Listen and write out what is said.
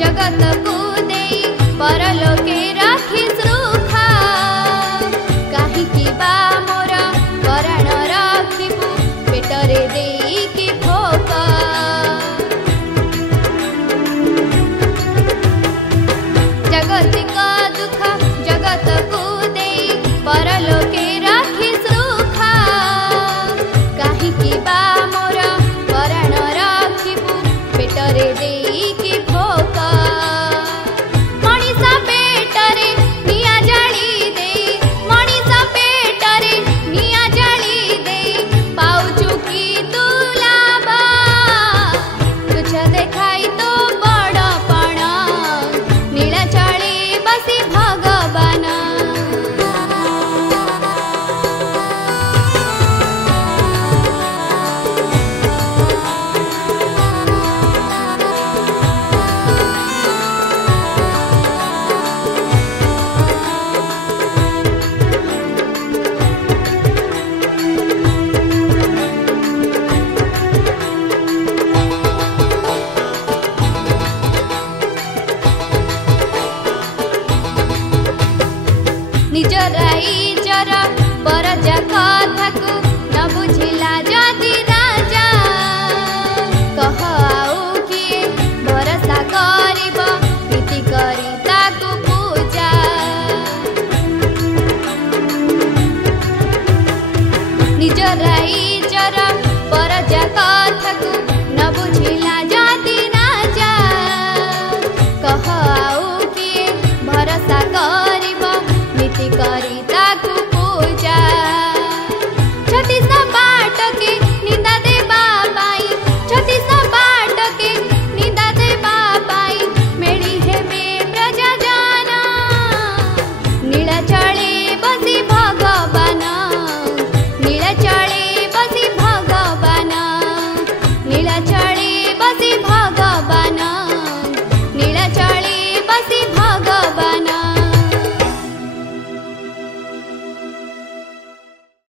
जगत को देई परलोके राखी सुखा काहि बा मोर पराण रखिबु पेटरे देई कि भोका जगतिक दुख जगत को देई परलोके राखी सुखा काहि बा मोर पराण रखिबु पेटरे देई कि भोका मनीषा पेटरे निया जाली दे मनीषा पेटरे निया जाली दे पाउचु की तुलाबा तुझ देखाई तो बड़पण नीलाचले बसी भगवान निज राई